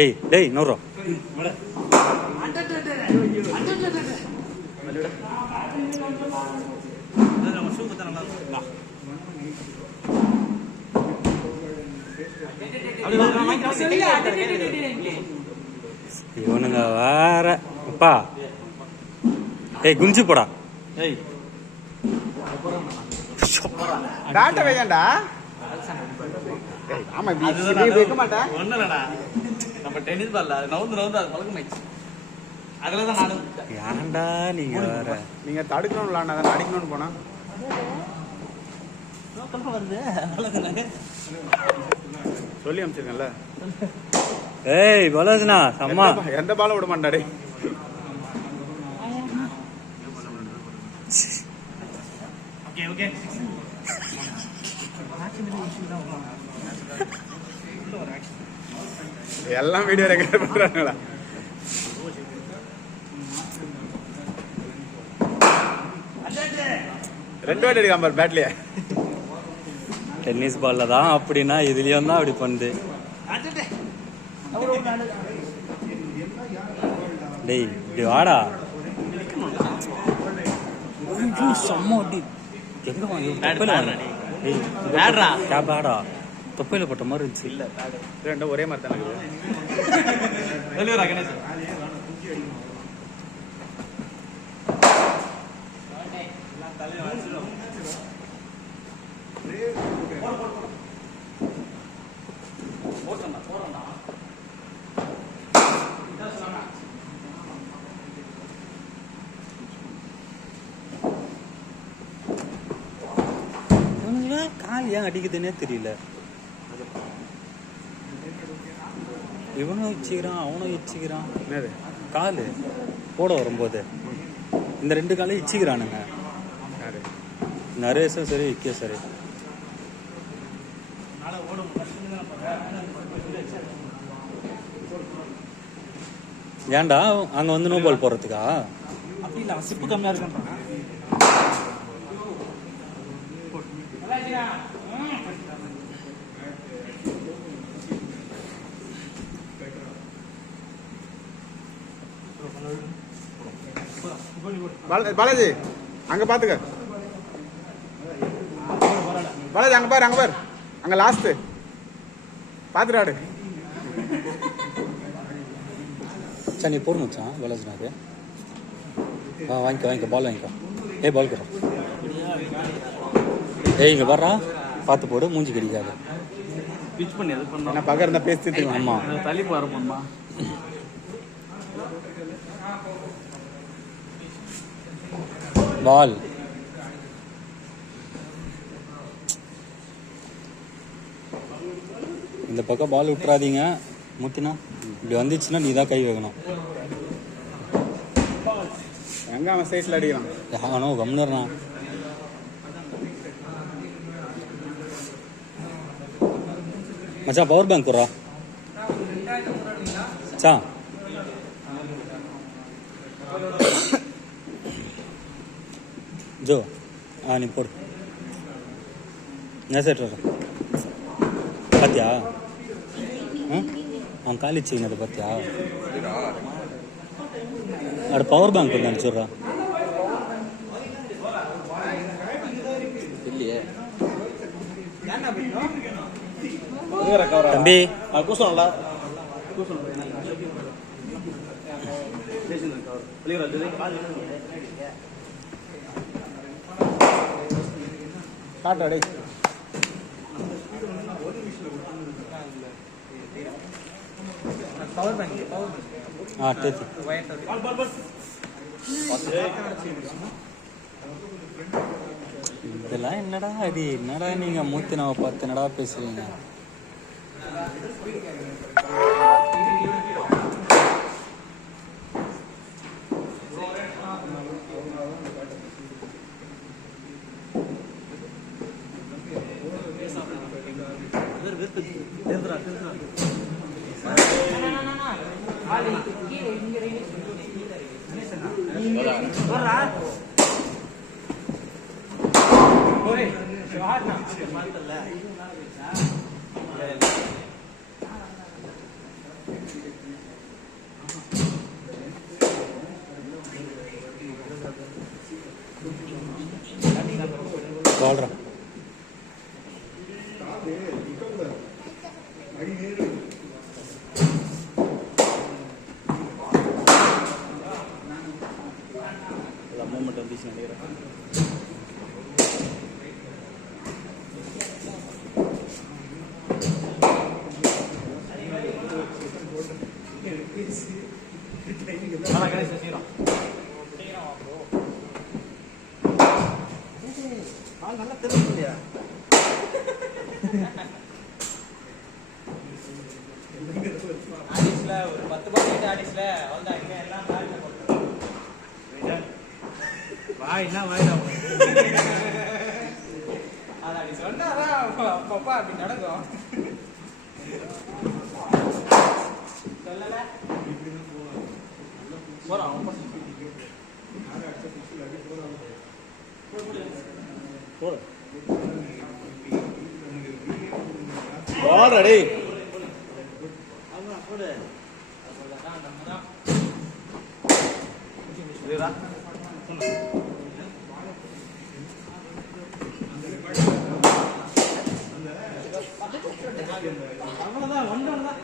ஏய் டேய் நூறு இவனுங்க வேற அப்பா. ஏய் குஞ்சு போடா. ஏய் டாட்டா வையண்டா. ஆமா இப்படி வைக்க மாட்டேன். ஒண்ணுலடா நம்ம டென்னிஸ் பால்ல நவுந்து அது பழக்கமாயிடுச்சு. அதுல தான் நானும் ஏன்டா நீங்க வேற. நீங்க தடுக்கணும் விளாண்டா அதை அடிக்கணும்னு போனா வருது சொல்லி அனுப்பிச்சிருக்கேன்ல. ஏய் பலோசனா அம்மா எந்த பாலும் விட மாட்டாடே. ஓகே ஓகே எல்லாம் வீடியோ ரெக்கார்ட் பண்றாங்களா? ரெண்டு வாட்டி அடிக்கலாம் பாரு பேட்லயே. டென்னிஸ் பால்ல தான் அப்படின்னா இதுலயும் தான் அப்படி பண்ணுது. டேய் இப்படி வாடா. செம்ம அடி. எங்க வாங்கி பேடா தொப்பையில போட்ட மாதிரி இருந்துச்சு. இல்ல ரெண்டும் ஒரே மாதிரி தான் கால் ஏன் அடிக்குதுன்னே தெரியல. இவனும் வச்சுக்கிறான் அவனும் வச்சுக்கிறான். என்னது காலு போட வரும்போது இந்த ரெண்டு காலையும் இச்சிக்கிறானுங்க. நரேஷும் சரி விக்கே சரி. ஏன்டா அங்க வந்து நோ பால் போடுறதுக்கா? அப்படி இல்ல சிப்பு கம்மியா இருக்குன்றான். பாலாஜி அங்க பாத்துக்க. பாலாஜி அங்க பாரு அங்க பாரு அங்க லாஸ்ட் பாத்துறாடு. சரி நீ போடணும் மச்சான் பாலாஜினாக்கு. வாங்கிக்கோ பால் வாங்கிக்கோ. ஏய் பால் கொடுறா. ஏய் இங்க வர்றா பார்த்து போடு மூஞ்சி கடிக்காது. பிச் பண்ணி அது பண்ணா நான் பக்கத்துல பேசிட்டு. ஆமா தள்ளி பாரு பண்ணா. பால் இந்த பக்கம் பால் விட்டுறாதீங்க. முத்தினா இப்படி வந்துச்சுன்னா நீ தான் கை வைக்கணும். எங்க அவன் சைட்ல அடிக்கிறான். யானோ கம்னர்னா மச்சான் பவர் பேங்க் குறா சா. ஜோ நீ போடு. என்ன சேட்டு பார்த்தியா? அவன் காலிச்சிங்க அதை பார்த்தியா? அட பவர் பேங்க் வந்து அனுப்பிச்சுட்றா. இல்லையே தம்பி கூசம்ல காட்டாடே. பவர் பேங்க் டேத்தி இதெல்லாம் என்னடா அது? என்னடா நீங்க மூத்தினாவை பார்த்து என்னடா பேசுவீங்க? சொல்கிறேன். மூமெண்ட் வந்துச்சு நினைக்கிறேன். நல்லா தெரியும் இல்லையா? ஆடிஸ்ல ஒரு 10 பால் ஆடிஸ்ல அவ்வளோதான். இங்கே எல்லாம் காலில் போட்டு வாய் என்ன வாய் தான் அது அப்படி சொன்னாதான் அப்பப்பா அப்படி நடக்கும். சொல்லல போறான் போடுறா அவ்வளவுதான் ஒன்றுதான்.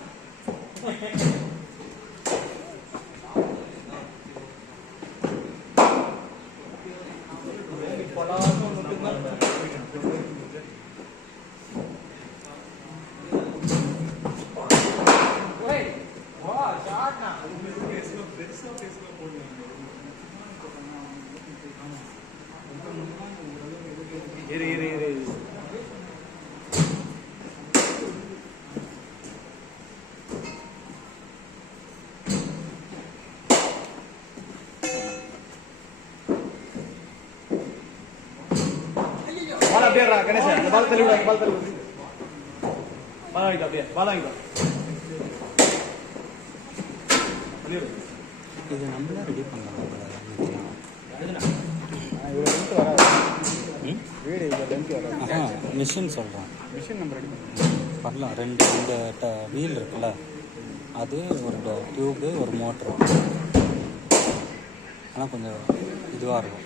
பால் அப்படியே கணேசன் அந்த பால் தள்ளி விடு. பால் தள்ளி விடு. பால் வாங்கிக்கோ. அப்படியே பால் வாங்கிக்கோ. இது நம்மளே ரெடி பண்ணலாம். வீடு இவ்வளோ லென்த் வராது. மிஷின் சொல்கிறேன். மிஷின் நம்ம ரெடி பண்ணலாம். ரெண்டு இந்த வீல் இருக்குல்ல, அது ஒரு டியூபு ஒரு மோட்ரு. ஆனால் கொஞ்சம் இதுவாக இருக்கும்.